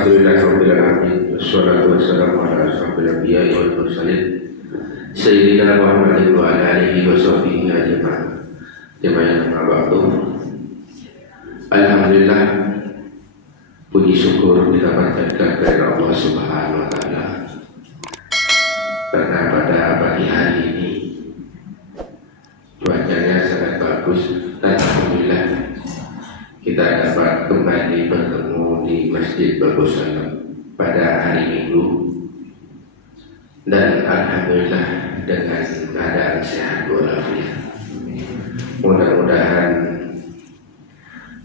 Alhamdulillahirabbil alamin wassalatu wassalamu ala asyrofil anbiya'i wal mursalin sayyidina Muhammadin wa ala alihi wa sahbihi ajma'in. Jamaah ba'du. Alhamdulillah, puji syukur kita panjatkan kepada Allah Subhanahu wa taala karena pada pagi hari ini cuacanya sangat bagus dan alhamdulillah kita dapat kembali bertemu di Masjid Bagus Salam pada hari Minggu, dan alhamdulillah dengan keadaan sehat walafiat. Mudah-mudahan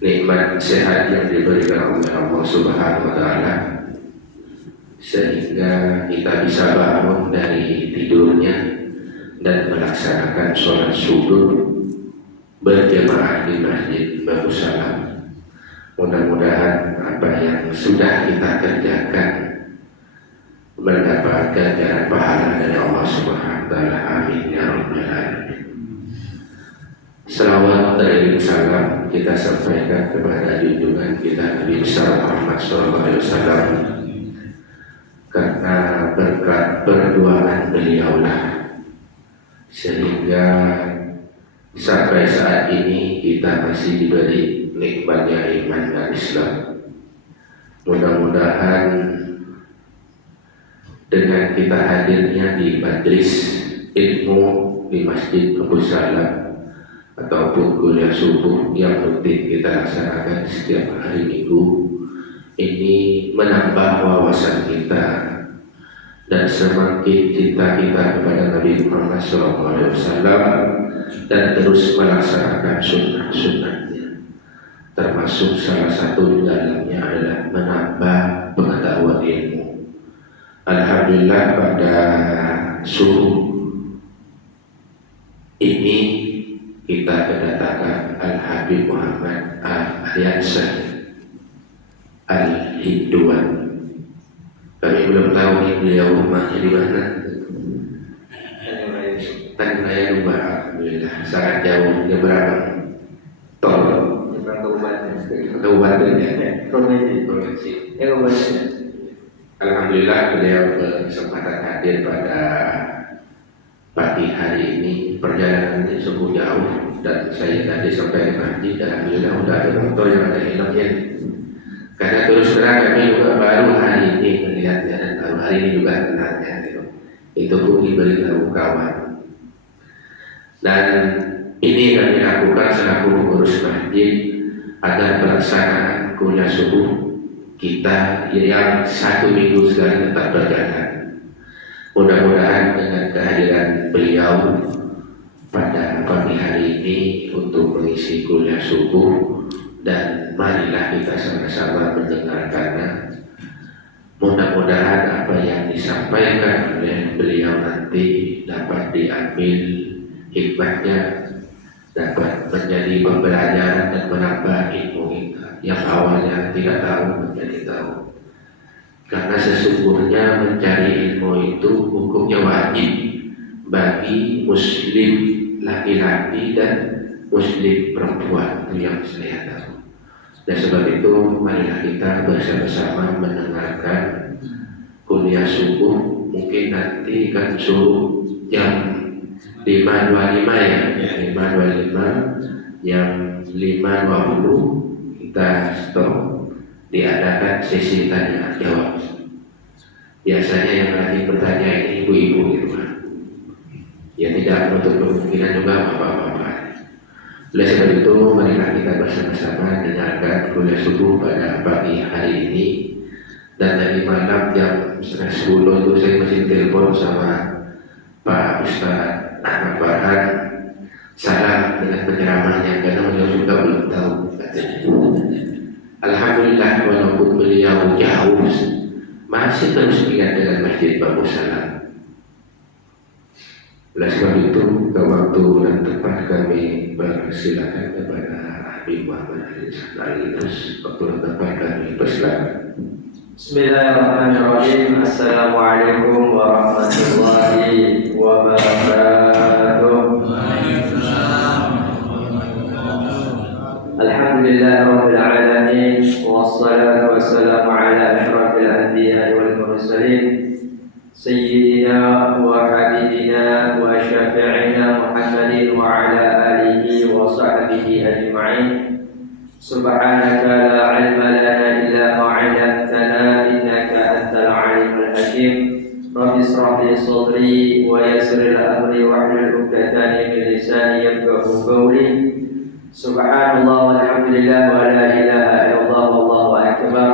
nikmat sehat yang diberikan oleh Allah Subhanahu wa taala sehingga kita bisa bangun dari tidurnya dan melaksanakan sholat subuh berjamaah di Masjid Bagus Salam. Mudah-mudahan apa yang sudah kita kerjakan mendapatkan ganjaran pahala dari Allah Subhanahu wa taala. Amin ya rabbal alamin. Selawat dan salam kita sampaikan kepada junjungan kita Nabi besar Muhammad sallallahu alaihi wasallam, karena berkat perjuangan beliaulah sehingga sampai saat ini kita masih diberi nikmatnya iman dan Islam. Mudah-mudahan dengan kita hadirnya di majlis ilmu di Masjid Bagus Salam ataupun kuliah subuh yang rutin kita laksanakan setiap hari Minggu ini menambah wawasan kita dan semakin cinta kita kepada Nabi Muhammad SAW dan terus melaksanakan sunnah-sunnahnya, termasuk salah satu di dalamnya adalah menambah pengetahuan ilmu. Alhamdulillah pada subuh ini kita kedatangan Al-Habib Muhammad Al-Ahyansah Al-Hinduan. Kami belum tahu nih beliau rumahnya di mana. Tanjung Raya Dumah. Alhamdulillah sangat jauh, nyebrang tol. Kabupaten ya. Provinsi. Alhamdulillah beliau berkesempatan hadir pada pagi hari ini. Perjalanannya sungguh jauh dan saya tadi sampai di masjid dan alhamdulillah udah ada motor yang ada helmnya. Karena terus terang kami juga baru hari ini melihatnya dan baru hari ini juga kenalnya gitu. Itu pun diberitahu kawan. Dan ini kami lakukan selaku pengurus masjid agar pelaksanaan kuliah subuh kita yang 1 minggu sekali tetap berjalan. Mudah-mudahan dengan kehadiran beliau pada pagi hari ini untuk mengisi kuliah subuh, dan marilah kita sama-sama mendengarkannya. Mudah-mudahan apa yang disampaikan oleh beliau nanti dapat diambil hikmahnya, dapat menjadi pembelajaran dan menambah ilmu kita yang awalnya tidak tahu menjadi tahu. Karena sesungguhnya mencari ilmu itu hukumnya wajib bagi muslim laki-laki dan muslim perempuan, itu yang saya tahu. Dan sebab itu marilah kita bersama-sama mendengarkan kuliah subuh. Mungkin nanti kan suruh jam 5.25 ya 5.25, jam 5.20 kita stop, diadakan sesi tanya jawab. Biasanya yang nanti bertanya ini ibu-ibu gitu kan. Ya tidak menutup kemungkinan juga bapak-bapak. Oleh sebab itu marilah kita bersama-sama dengarkan kuliah subuh pada pagi hari ini. Dan tadi malam jam 9:30 itu saya masih telepon sama Pak Ustaz Ahmad Farhan, salam dengan penceramahnya karena beliau juga belum tahu. Alhamdulillah walaupun beliau jauh masih terus ingat dengan Masjid Bagus Salam. Oleh sebab itu ke waktu dan tempat kami bersilakan kepada Habib Muhammad Ali, terus waktu dan tempat kami bersilakan. Bismillahirrahmanirrahim. Assalamualaikum warahmatullahi wabarakatuh. Alhamdulillah rabbil alamin wa والصلاة والسلام على أشرف الأنبياء والمرسلين سيدنا وحبيبنا وشفيعنا محمد وعلى آله وصحبه أجمعين. سبحانك لا علم لنا إلا ما علمتنا إنك أنت العليم الحكيم. رب اشرح لي صدري ويسر لي أمري واحلل عقدة من لساني يفقهوا قولي. سبحان الله والحمد لله ولا إله إلا الله والله أكبر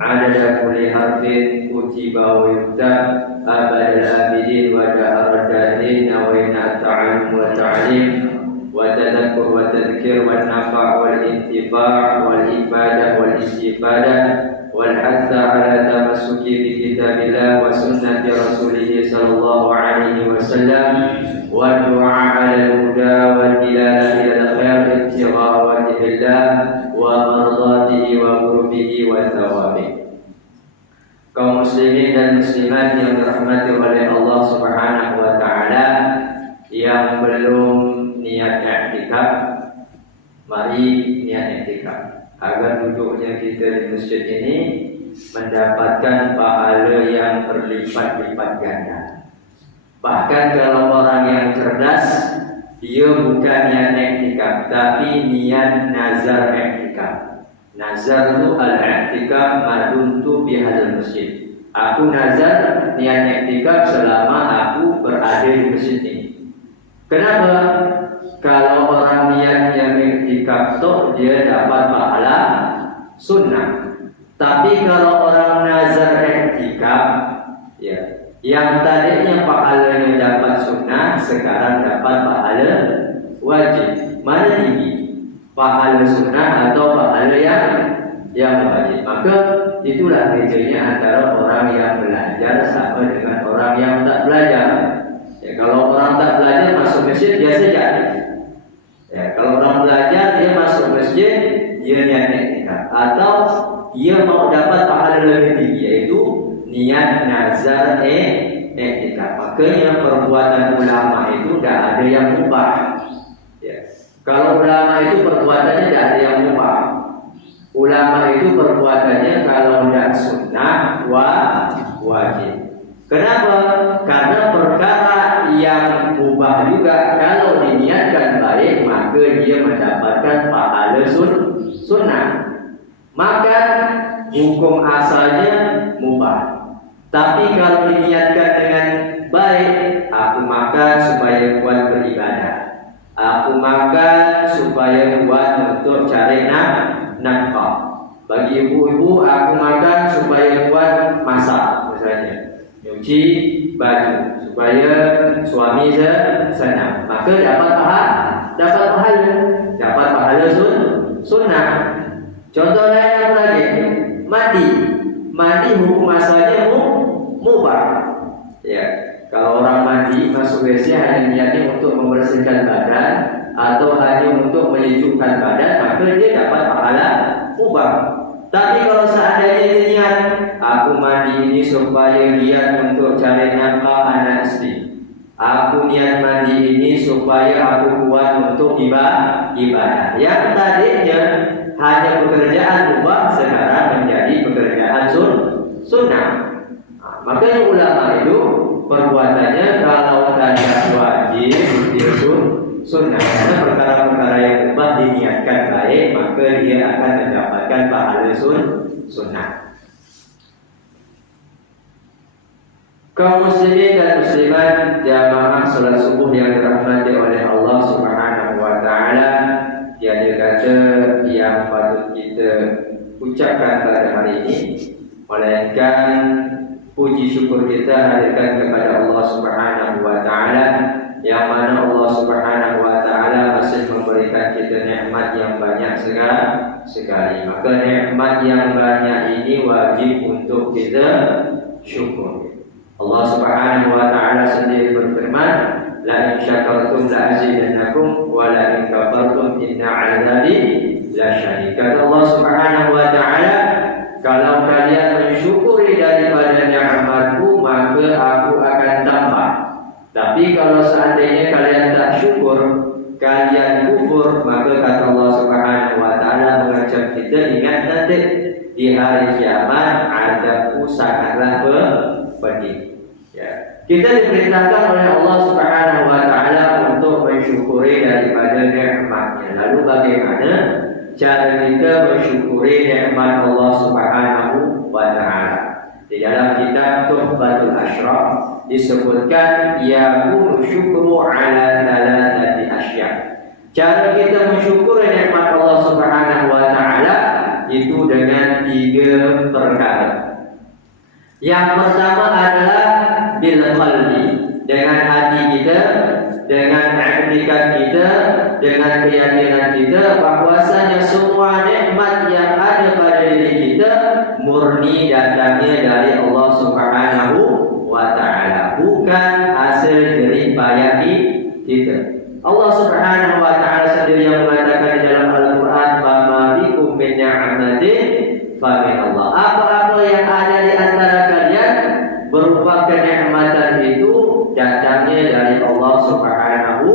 عدد كل حرف كتب ويكتب أبد الآبدين ودهر الداهرين. نوينا التعلم والتعليم والتذكر والتذكير والنفع والانتفاع والإفادة والاستفادة والحث على تمسك بكتاب الله وسنة رسوله صلى الله عليه وسلم والدعاء على الهدى والدلالة إلى الخير ابتغاء وجه الله ومرضاته وقربه وثوابه. Kaum muslimin dan muslimat yang dirahmati oleh Allah Subhanahu wa taala, yang belum niat i'tikaf, mari niat i'tikaf agar duduknya kita di masjid ini mendapatkan pahala yang berlipat-lipat ganda. Bahkan kalau orang yang cerdas, dia bukan niat i'tikaf tapi niat nazar i'tikaf. Nazar itu al-i'tikaf maduntu bi hadzal masjid. Aku nazar niat i'tikaf selama aku berada di masjid ini. Kenapa? Kalau orang niatnya i'tikaf toh dia dapat pahala sunnah. Tapi kalau orang nazar i'tikaf, ya, yang tadinya pahalanya dapat sunnah sekarang dapat pahala wajib. Mana tinggi? Pahala sunnah atau pahala yang wajib? Maka itulah bedanya antara orang yang belajar sama dengan orang yang tak belajar. Ya, kalau orang tak belajar masuk masjid dia saja. Ya, kalau orang belajar dia masuk masjid dia niat i'tikaf atau dia mau dapat pahala lebih tinggi, yaitu niat nazar i'tikaf. Makanya perbuatan ulama itu tidak ada yang mubah. Ya. Kalau ulama itu perbuatannya tidak ada yang mubah. Ulama itu perbuatannya kalau tidak sunnah wajib. Kenapa? Karena perkara yang mubah juga kalau diniatkan baik maka dia mendapatkan pahala sunnah. Makan hukum asalnya mubah. Tapi kalau diniatkan dengan baik, aku makan supaya kuat beribadah. Aku makan supaya kuat untuk cari nafkah. Bagi ibu-ibu, aku makan supaya kuat masak, misalnya nyuci baju supaya suami senang. Maka dapat pahala sunnah. Contoh lain apa lagi? Mandi hukum asalnya mubah. Ya, kalau orang mandi masuk WC hanya niatnya untuk membersihkan badan atau hanya untuk menyejukkan badan, maka dia dapat pahala mubah. Tapi kalau seandainya niat aku mandi ini supaya lihat untuk cari nafkah anak istri, aku niat mandi ini supaya aku kuat untuk ibadah. Yang tadinya hanya pekerjaan mubah sekarang menjadi pekerjaan sunnah. Makanya ulama itu perbuatannya kalau tidak wajib dia sunnah. Karena perkara-perkara yang mubah diniatkan baik maka dia akan mendapatkan pahala sunnah. Kaum muslimin dan muslimat jamaah salat subuh yang dirahmati oleh Allah Subhanahu wa taala, tiada kata yang patut kita ucapkan pada hari ini melainkan puji syukur kita hadirkan kepada Allah Subhanahu wa taala, yang mana Allah Subhanahu wa taala masih memberikan kita nikmat yang banyak sekali. Maka nikmat yang banyak ini wajib untuk kita syukur. Allah Subhanahu wa taala sendiri berfirman, la in syakartum la azidannakum wa la in kafartum inna 'adzabi lasyadid. Kata Allah Subhanahu wa taala, kalau kalian mensyukuri daripada nikmatku maka aku akan tambah. Tapi kalau seandainya kalian tak syukur, kalian kufur, maka kata Allah Subhanahu wa taala mengajak kita ingat nanti di hari kiamat azabku sangatlah pedih. Ya. Kita diperintahkan oleh Allah Subhanahu wa taala untuk mensyukuri daripada nikmatnya. Lalu bagaimana cara kita mensyukuri nikmat Allah Subhanahu wa taala? Di dalam kitab Tuhfatul Asyraf disebutkan yakunu syukru ala thalathati asya. Cara kita mensyukuri nikmat Allah Subhanahu wa taala itu dengan 3 perkara. Yang pertama adalah bil qalbi, dengan hati kita, dengan i'tikad kita, dengan keyakinan kita bahwasanya semua nikmat yang ada pada diri kita murni datangnya dari Allah Subhanahu wa taala, bukan hasil jerih payah kita. Allah Subhanahu wa taala sendiri yang mengatakan di dalam Al-Qur'an, "Fama bikum min ni'matin fa min Allah." Apa-apa yang ada di antara kalian berupa kenikmatan itu datangnya dari Allah Subhanahu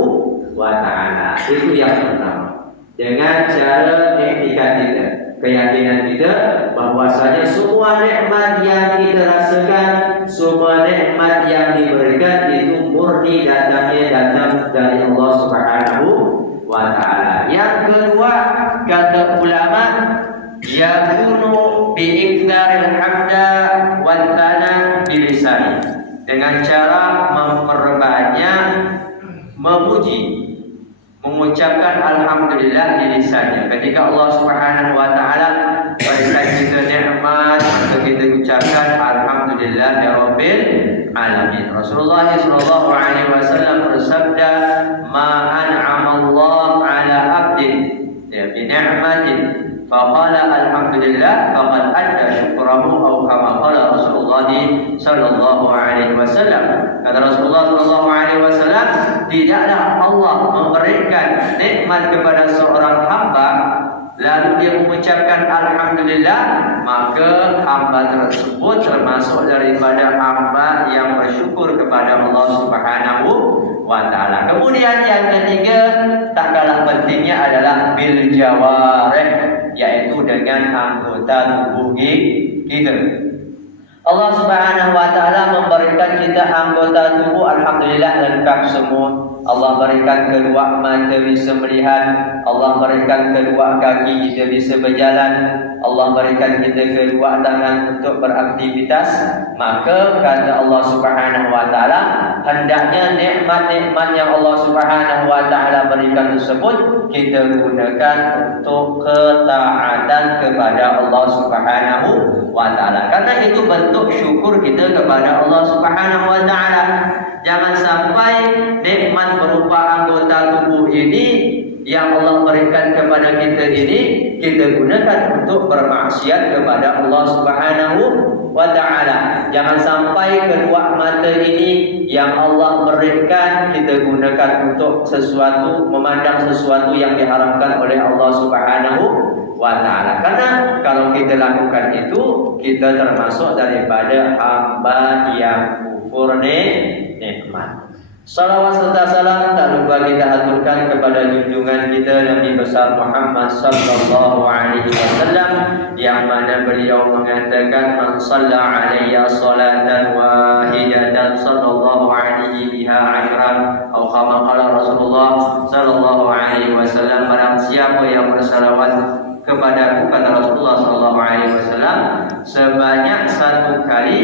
wa taala. Itu yang pertama. Dengan cara i'tikad kita, keyakinan kita bahwasanya semua nikmat yang kita rasakan, semua nikmat yang diberikan itu murni datang dari Allah Subhanahu wa taala. Yang kedua, kata ulama, yakunu bi'iktsaril hamda wa tsana bilisani, dengan cara memperbanyak memuji, mengucapkan alhamdulillah di lisannya. Ketika Allah Subhanahu wa taala berikan kita nikmat, maka kita ucapkan alhamdulillah ya rabbil alamin. Rasulullah sallallahu alaihi wasallam bersabda, "Ma an'ama Allah 'ala 'abdin bi ni'matin faqala alhamdulillah faqad adda syukrahu," atau kama qala Rasulullah sallallahu alaihi wasallam. Kata Rasulullah sallallahu alaihi wasallam, tidaklah Allah memberikan nikmat kepada seorang hamba lalu dia mengucapkan alhamdulillah, maka hamba tersebut termasuk daripada hamba yang bersyukur kepada Allah Subhanahu wa taala. Kemudian yang ketiga, tak kalah pentingnya adalah bil jawarih, yaitu dengan anggota tubuh kita. Allah Subhanahu wa taala memberikan kita anggota tubuh alhamdulillah lengkap semua. Allah berikan kedua mata bisa melihat, Allah berikan kedua kaki kita bisa berjalan, Allah berikan kita kedua tangan untuk beraktivitas. Maka kata Allah Subhanahu wa taala, hendaknya nikmat-nikmat yang Allah Subhanahu wa taala berikan tersebut kita gunakan untuk ketaatan kepada Allah Subhanahu wa taala. Karena itu bentuk syukur kita kepada Allah Subhanahu wa taala. Jangan sampai nikmat berupa anggota tubuh ini yang Allah berikan kepada kita ini kita gunakan untuk bermaksiat kepada Allah Subhanahu wa taala. Jangan sampai kedua mata ini yang Allah berikan kita gunakan untuk sesuatu, memandang sesuatu yang diharamkan oleh Allah Subhanahu wa taala. Karena kalau kita lakukan itu, kita termasuk daripada hamba yang kufur nikmat. Salawat serta salam tak lupa kita aturkan kepada junjungan kita Nabi besar Muhammad sallallahu alaihi wasallam, yang mana beliau mengatakan, "Man shalla alayya salatan wahidatan sallallahu alaihi biha ajran," atau kama qala Rasulullah sallallahu alaihi wasallam, barang siapa yang bersalawat kepadaku, kata Rasulullah sallallahu alaihi wasallam, sebanyak 1 kali,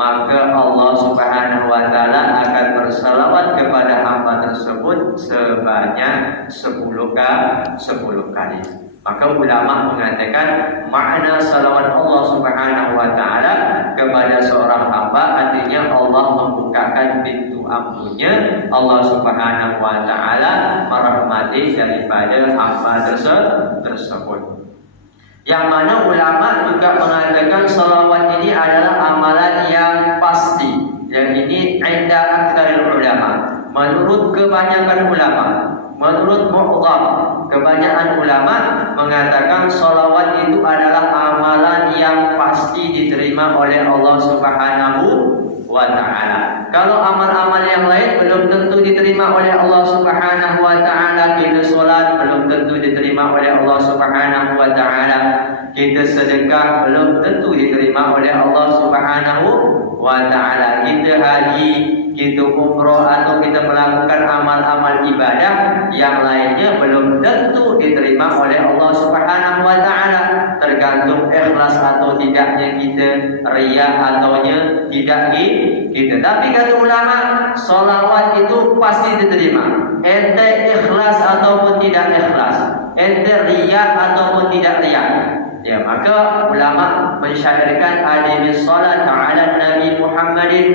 maka Allah Subhanahu wa taala akan bersalawat kepada hamba tersebut sebanyak 10 kali. Maka ulama mengatakan makna salawat Allah Subhanahu wa taala kepada seorang hamba artinya Allah membukakan pintu ampunnya, Allah Subhanahu wa taala merahmati daripada hamba tersebut. Yang mana ulama juga mengatakan salawat ini adalah amalan yang pasti. Dan ini inda aktsarul ulama, menurut kebanyakan ulama, menurut mu'dham kebanyakan ulama mengatakan salawat itu adalah amalan yang pasti diterima oleh Allah Subhanahu wa taala. Kalau amal-amal yang lain belum tentu diterima oleh Allah Subhanahu wa taala. Kita solat belum tentu diterima oleh Allah Subhanahu wa taala. kita sedekah belum tentu diterima oleh Allah Subhanahu wa ta'ala. Kita haji, kita umrah atau kita melakukan amal-amal ibadah yang lainnya belum tentu diterima oleh Allah Subhanahu wa ta'ala. Tergantung ikhlas atau tidaknya kita, riya ataunya tidak kita. Tapi kata ulama, solawat itu pasti diterima. Ente ikhlas ataupun tidak ikhlas, ente riya ataupun tidak riya. Ya, maka ulama mensyairkan adimis salat ala Nabi Muhammadin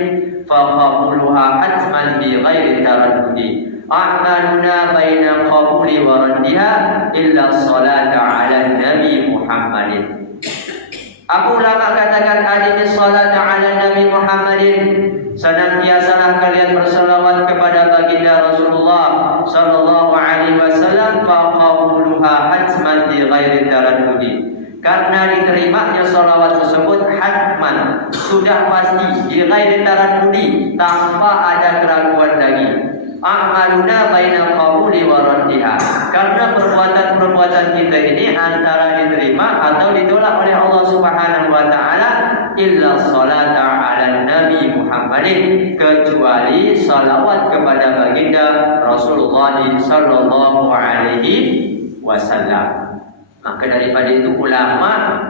faqabuluha hatman bi ghairi taraddudi. A'maluna baina qabuli wa raddiha illa salata ala Nabi Muhammadin. Abu ulama katakan adimis salat ala Nabi Muhammadin, senantiasalah kalian berselawat kepada baginda Rasulullah sallallahu alaihi wasallam faqabuluha hatman bi ghairi taraddudi. Karena diterimanya salawat tersebut hatman, sudah pasti, di ghairi taraddudi, tanpa ada keraguan lagi. A'maluna baina qabuli wa raddiha. Karena perbuatan-perbuatan kita ini antara diterima atau ditolak oleh Allah Subhanahu wa taala, illa salata 'ala Nabi Muhammadin, kecuali salawat kepada baginda Rasulullah sallallahu alaihi wasallam. Maka daripada itu ulama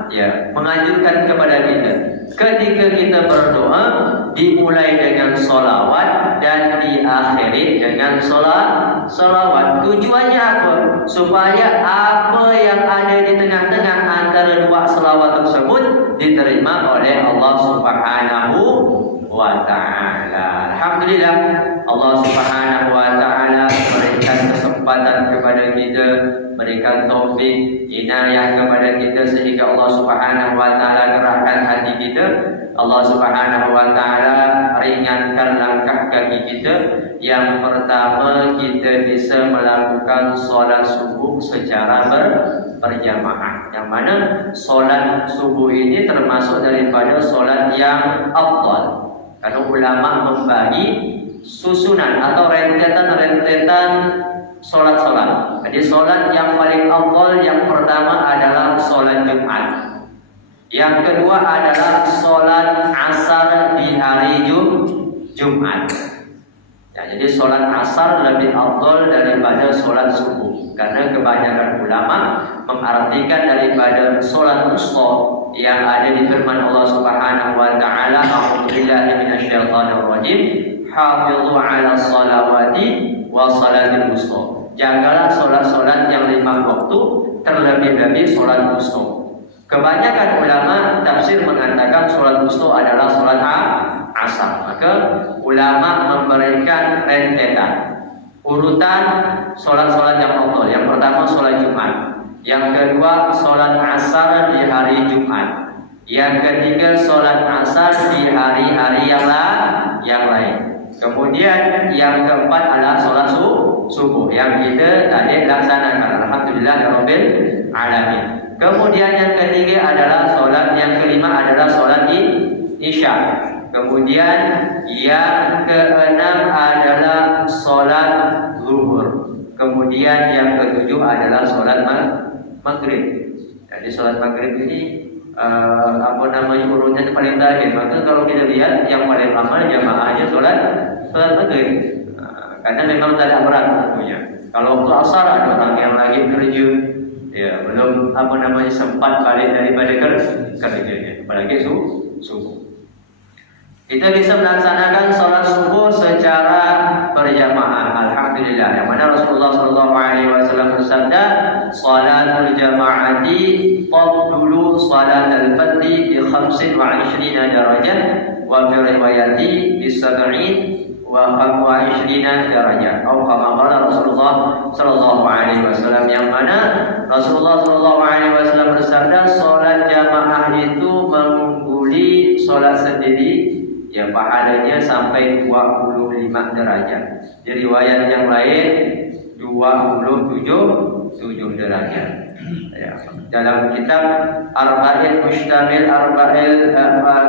menganjurkan kepada kita, ketika kita berdoa dimulai dengan solawat dan diakhiri dengan solawat. Tujuannya apa? Supaya apa yang ada di tengah-tengah antara dua solawat tersebut diterima oleh Allah Subhanahu wa ta'ala. Alhamdulillah, Allah Subhanahu wa ta'ala memberikan kesempatan kepada kita, berikan taufik, inayah kepada kita sehingga Allah Subhanahu wa ta'ala gerakkan hati kita. Allah Subhanahu wa ta'ala ringankan langkah kaki kita. Yang pertama, kita bisa melakukan solat subuh secara berjamaah. Yang mana solat subuh ini termasuk daripada solat yang afdal. Karena ulama membagi susunan atau rentetan solat-solat. Jadi solat yang paling afdal yang pertama adalah solat Jumat. Yang kedua adalah solat asar di hari Jumat. Ya, jadi solat asar lebih afdal daripada solat subuh. Karena kebanyakan ulama mengartikan daripada solat wusta yang ada di firman Allah Subhanahu wa ta'ala, a'udzubillahi minasyaitonir rajim, hafizu 'ala shalawati wa salatil wusta. Jagalah solat-solat yang 5 waktu, terlebih-lebih solat wusta. Kebanyakan ulama tafsir mengatakan solat wusta adalah solat asar. Maka ulama memberikan rentetan urutan solat-solat yang afdal. Yang pertama solat Jumat, yang kedua solat asar di hari Jumat, yang ketiga solat asar di hari-hari yang lain. Kemudian yang keempat adalah solat subuh yang kita tadi laksanakan. Alhamdulillahirabbil alamin. Kemudian yang ketiga adalah solat, yang kelima adalah solat isya. Kemudian yang keenam adalah solat zuhur. Kemudian yang ketujuh adalah solat maghrib. Jadi solat maghrib ini urutannya paling terakhir. Maka kalau kita lihat yang paling lama jamaahnya solat maghrib. Karena memang tidak berat tentunya. Kalau waktu asar ada orang yang lagi kerja, ya belum sempat balik daripada kerjanya, apalagi subuh. Kita bisa melaksanakan sholat subuh secara berjamaah. Alhamdulillah. Yang mana Rasulullah SAW bersabda, "Shalatul jama'ati tafdulu shalatal fardhi bi 25 darajah wa fi riwayati bi 70 wa 25 darajah." Atau kama qala Rasulullah SAW, yang mana Rasulullah SAW bersabda, sholat jamaah itu mengungguli sholat sendiri, ya pahalanya sampai 25 derajat. Di riwayat yang lain 27 derajat. Ya. Dalam kitab Arba'il Mustamil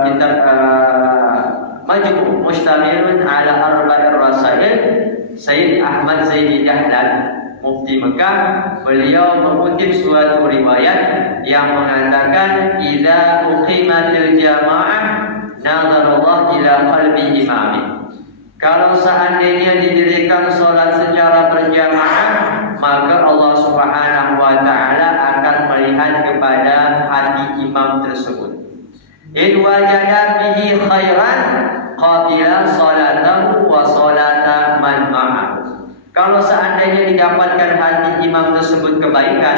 kitab Majmu' Mustamilun ala Arba'ir Rasail, Sayyid Ahmad Zaidi Dahlan Mufti Mekah, beliau mengutip suatu riwayat yang mengatakan idza uqimatil jamaah nazarallahu ila qalbi imami. Kalau seandainya didirikan salat secara berjamaah, maka Allah Subhanahu wa taala akan melihat kepada hati imam tersebut. In wajada bihi khairan qabila salatahu wa salata man ma'ahu. Kalau seandainya didapatkan hati imam tersebut kebaikan,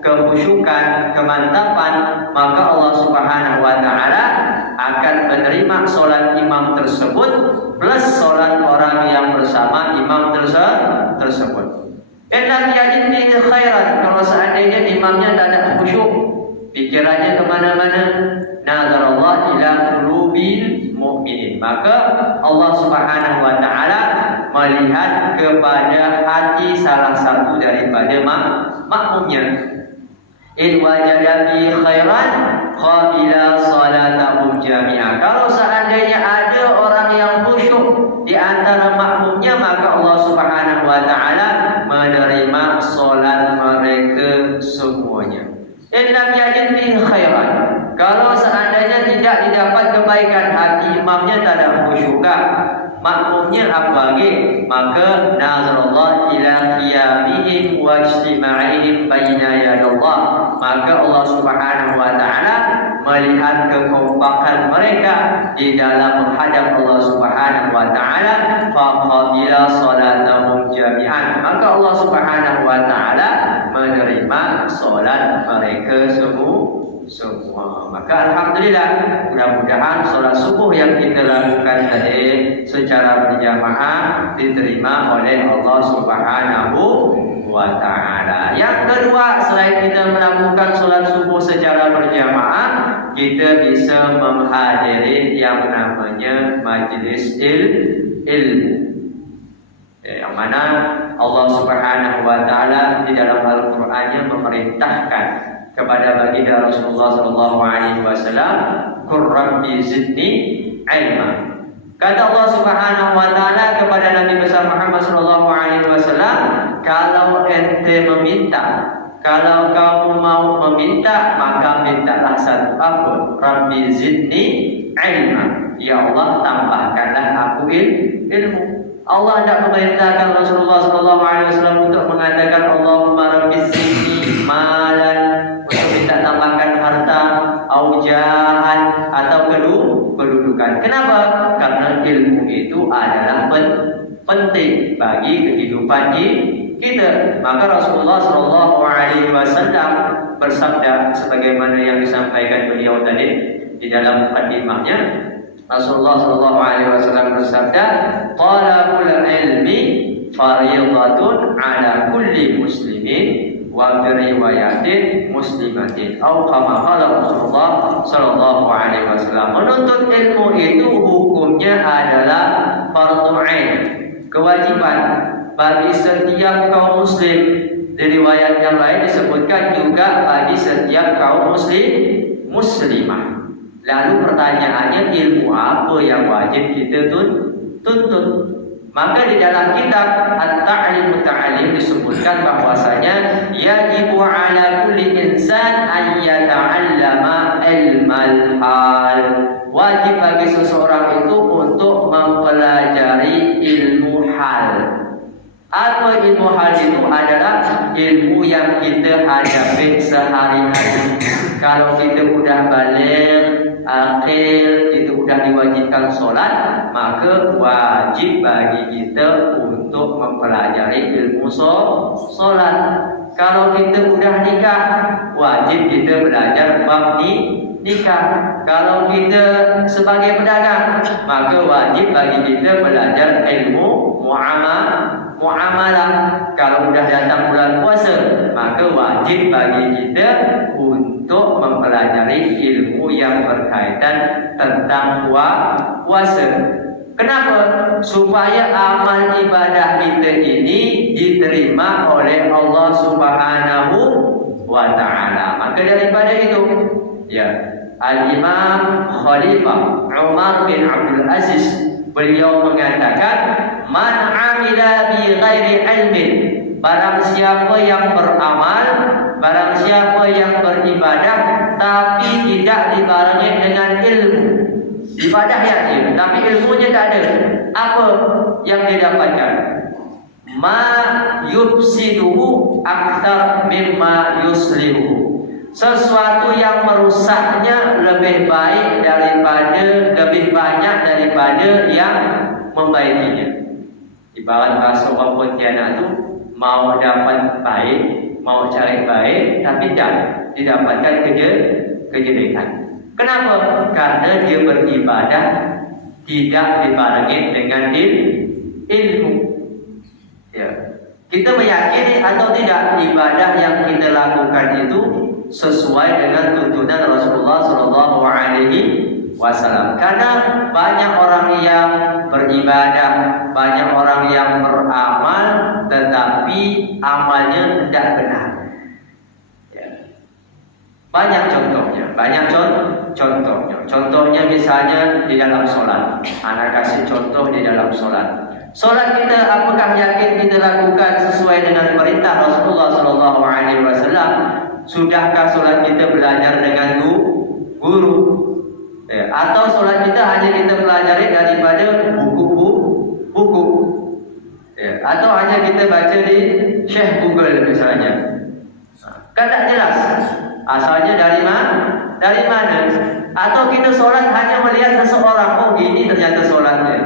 kekhusyukan, kemantapan, maka Allah Subhanahu wa taala akan menerima salat imam tersebut plus salat orang yang bersama imam tersebut. Lam yajid bihi khairan, kalau seandainya imamnya tak ada khusyuk, pikirannya kemana-mana, nazarallahu ila qulubil mu'minin, maka Allah Subhanahu wa taala melihat kepada hati salah satu daripada makmumnya. In wajada bi khairan qabila salatahum jami'an. Kalau seandainya ada orang yang khusyuk di antara makmumnya, maka Allah Subhanahu wa taala menerima salat mereka semuanya. In lam yajid bi khairan, kalau seandainya tidak didapat kebaikan, hati imamnya tak ada khusyuk, makmumnya apalagi, maka nazarallahu ila qiyamihim wa ijtima'ihim baina yadallah, maka Allah Subhanahu wa taala melihat kekompakan mereka di dalam menghadap Allah Subhanahu wa taala, faqabila salatahum jami'an, maka Allah Subhanahu wa taala menerima salat mereka semua. Maka alhamdulillah, mudah-mudahan salat subuh yang kita lakukan tadi secara berjamaah diterima oleh Allah Subhanahu wa taala. Yang kedua, selain kita melakukan salat subuh secara berjamaah, kita bisa menghadiri yang namanya majlis ilmu. Yang mana Allah Subhanahu wa taala di dalam Al-Qur'annya memerintahkan kepada baginda Rasulullah sallallahu alaihi wasallam, "Qur rabbi zidni ilma." Kata Allah Subhanahu wa taala kepada Nabi besar Muhammad sallallahu alaihi wasallam, kalau ente meminta, kalau kamu mau meminta, maka mintalah satu apa? Rabbi zidni ilma. Ya Allah, tambahkanlah aku ilmu. Allah tidak memerintahkan Rasulullah sallallahu alaihi wasallam untuk mengatakan Allahumma rabbi zidni malan, untuk minta tambahkan harta, aujahan, atau kedudukan. Kenapa? Karena ilmu itu adalah penting bagi kehidupan kita. Maka Rasulullah sallallahu alaihi wasallam bersabda sebagaimana yang disampaikan beliau tadi di dalam mukadimahnya. Rasulullah sallallahu alaihi wasallam bersabda, "Talabul ilmi fardhatun 'ala kulli muslimin wa fi riwayatin muslimatin." Atau kama qala Rasulullah sallallahu alaihi wasallam. Menuntut ilmu itu hukumnya adalah fardhu 'ain, kewajiban bagi setiap kaum muslim. Di riwayat yang lain disebutkan juga bagi setiap kaum muslimah. Lalu pertanyaannya, ilmu apa yang wajib kita tuntut? Maka di dalam kitab At-Ta'lim Ta'lim disebutkan bahwasanya yajibu 'ala kulli insan an yata'allama ilmal hal. Wajib bagi seseorang itu untuk mempelajari ilmu hal. Apa ilmu hal itu? Adalah ilmu yang kita hadapi sehari-hari. Kalau kita sudah balik, akil, itu sudah diwajibkan solat, maka wajib bagi kita untuk mempelajari ilmu solat. Kalau kita sudah nikah, wajib kita belajar bab nikah. Kalau kita sebagai pedagang, maka wajib bagi kita belajar ilmu muamalah. Kalau sudah datang bulan puasa, maka wajib bagi kita untuk mempelajari ilmu yang berkaitan tentang puasa. Kenapa? Supaya amal ibadah kita ini diterima oleh Allah Subhanahu wa taala. Maka daripada itu, ya, Al-Imam Khalifah Umar bin Abdul Aziz, beliau mengatakan, "Man 'amila bi ghairi ilmin barang siapa yang beramal, barang siapa yang beribadah tapi tidak dibarengi dengan ilmu. Ibadah yakin tapi ilmunya tak ada. Apa yang dia dapatkan? Ma yufsiduhu akthar mimma yuslihu. Sesuatu yang merusaknya lebih banyak daripada yang membaikinya. Ibarat bahasa orang Pontianak tu, mau dapat baik, mau cari baik, tapi tak didapatkan kejelekan. Kenapa? Karena dia beribadah tidak dibarengi dengan ilmu. Ya. Kita meyakini atau tidak ibadah yang kita lakukan itu sesuai dengan tuntunan Rasulullah SAW. Karena banyak orang yang beribadah, banyak orang yang beramal, tetapi amalnya tidak benar. Banyak contohnya, Contohnya misalnya di dalam solat. Anak kasih contoh di dalam solat. Solat kita apakah yakin kita lakukan sesuai dengan perintah Rasulullah SAW? Sudahkah solat kita belajar dengan guru? Atau solat kita hanya kita pelajari daripada buku? Atau hanya kita baca di Syekh Google misalnya? Kan tak jelas. Asalnya dari mana? Atau kita solat hanya melihat seseorang, oh gini ternyata solatnya.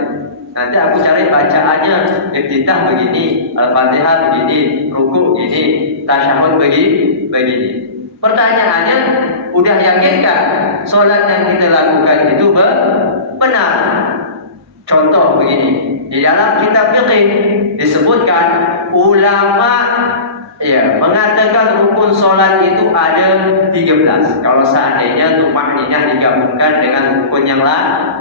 Nanti aku cari bacaannya, iftitah begini, Al-Fatihah begini, rukuk begini, tasyahud begini. Pertanyaannya, udah yakinkah solat yang kita lakukan itu benar? Contoh begini, di dalam kitab fiqih disebutkan ulama mengatakan rukun solat itu ada 13. Kalau seandainya tumakninah digabungkan dengan rukun yang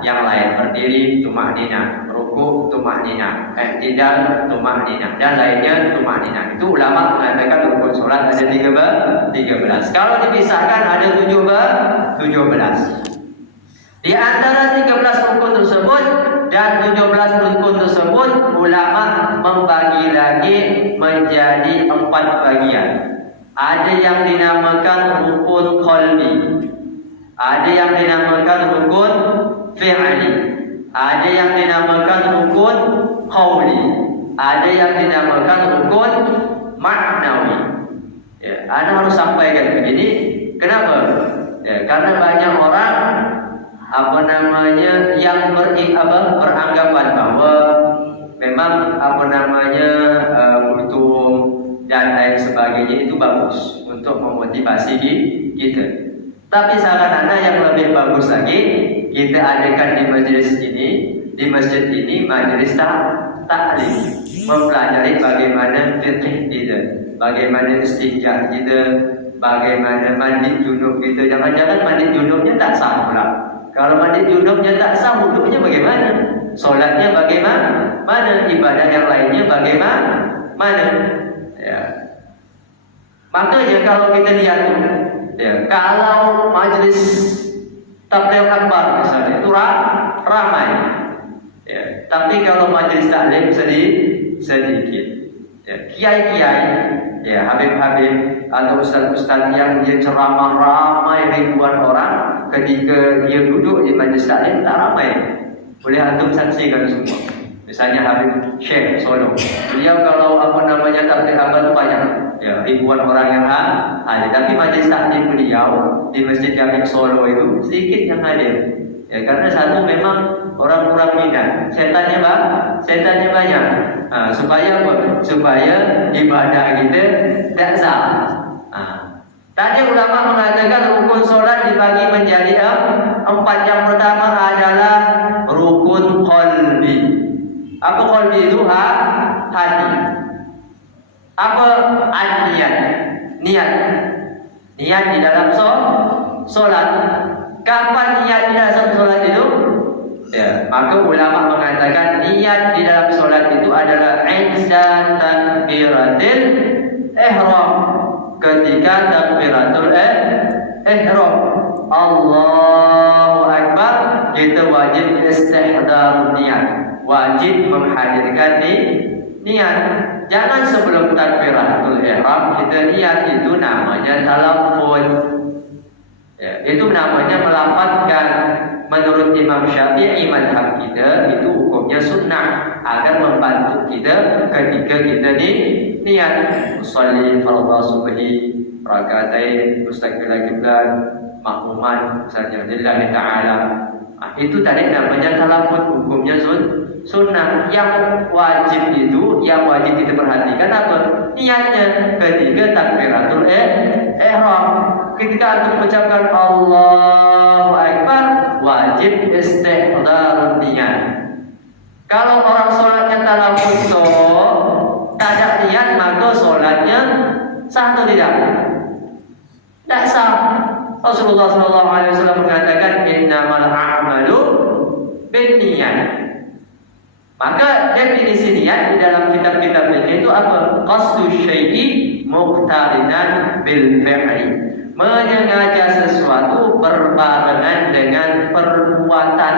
lain, berdiri tumakninah, rukuk tumakninah, i'tidal tumakninah, dan lainnya tumakninah. Itu ulama mengatakan rukun solat ada 13. Kalau dipisahkan ada 17. Di antara 13 rukun tersebut dan 17 rukun tersebut, ulama membagi lagi menjadi 4 bagian. Ada yang dinamakan rukun qalbi, ada yang dinamakan rukun fi'li, ada yang dinamakan rukun qawli, ada yang dinamakan rukun ma'nawi. Anda harus sampaikan begini. Kenapa? Karena banyak orang yang beranggapan bahwa memang kultum dan lain sebagainya itu bagus untuk memotivasi kita. Tapi saran Anda yang lebih bagus lagi, kita adakan di masjid ini majelis taklim, mempelajari bagaimana fikih kita, bagaimana istinja kita, bagaimana mandi junub kita. Jangan-jangan mandi junubnya tak sah pula. Kalau mandi junubnya tak sah, wuduknya bagaimana? Solatnya bagaimana? Ibadah yang lainnya bagaimana? Makanya kalau kita lihat kalau majlis tabligh akbar misalnya itu ramai. Tapi kalau majlis taklim sedikit. Kiai-kiai, habib-habib atau ustaz-ustaz yang dia ceramah ramai ribuan orang, ketika dia duduk di majlis taklim tak ramai. Boleh antum saksikan semua. Misalnya Habib Syekh Solo, beliau kalau tabligh akbar itu banyak, ribuan orang yang hadir. Tapi majlis taklim beliau di Masjid Jami Solo itu sedikit yang hadir. Karena satu memang orang-orang minat, setannya banyak. Supaya apa? Supaya ibadah kita tak sah. Tadi ulama mengatakan rukun solat dibagi menjadi 4. Yang pertama adalah rukun qalbi. Apa qalbi itu? Hati. Apa niat? Niat di dalam solat. Kapan niat di dalam solat itu? Maka ulama mengatakan niat di dalam solat itu adalah inda takbiratul ihram. Ketika takbiratul ihram, Allahu Akbar, kita wajib istihdar niat, wajib menghadirkan niat. jangan sebelum takbiratul ihram kita niat, itu namanya talaffuz. Ya, itu namanya melafazkan. Menurut Imam Syafi'i madhab kita itu hukumnya sunnah agar membantu kita ketika kita niat usolli fardhu subhi rakaatain mustaqbil qiblat makmuman misalnya lillahi ta'ala. Itu tadi namanya talaffuz, hukumnya sunnah. Yang wajib itu, yang wajib kita perhatikan apa? Niatnya ketika takbiratul ihram. Ketika antum mengucapkan Allahu Akbar, wajib istihdar niat. Kalau orang sholatnya talaffuz tak ada niat, maka sholatnya sah atau tidak? Tak sah. Rasulullah SAW mengatakan innamal a'malu binniyat. Maka definisi niat di dalam kitab-kitab fikih itu apa? Qasdu syai'i muqtarinan bil fi'li. Menyengaja sesuatu berbarengan dengan perbuatan.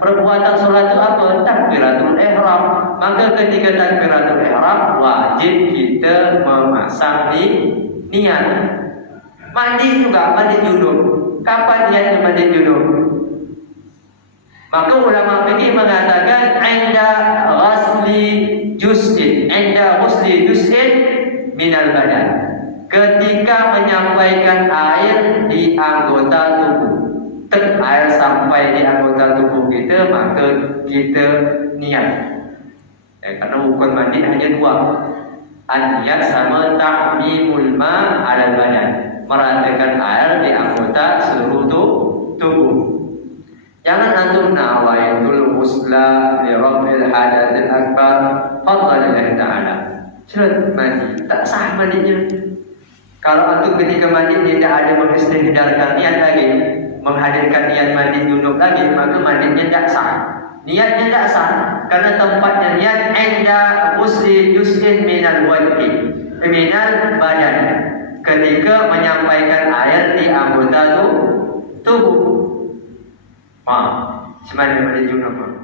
Perbuatan sholat itu apa? Takbiratul ihram. Maka ketika takbiratul ihram wajib kita memasang niat. Mandi juga, mandi junub. Kapan niatnya mandi junub? Maka ulama fikih mengatakan inda ghusli juz'in minal badan. Ketika menyampaikan air di anggota tubuh. Air sampai di anggota tubuh kita, maka kita niat. Karena hukum mandi hanya dua. An-niyat sama ta'mimul ma' ala badan. Meratakan air di anggota seluruh tubuh. Jangan antum nawaitul ghusla li rabbil hadatsil akbar fadlillahi ta'ala. Sudah mandi, tak sah mandinya. Kalau antum ketika mandi tidak ada mengistihdarkan niat lagi, menghadirkan niat mandi junub lagi, maka mandinya tak sah. Niatnya tak sah karena tempatnya niat inda ghusli juz'in minal wajhi, minal badan. Ketika menyampaikan air di anggota tubuh. Semana mandi junub.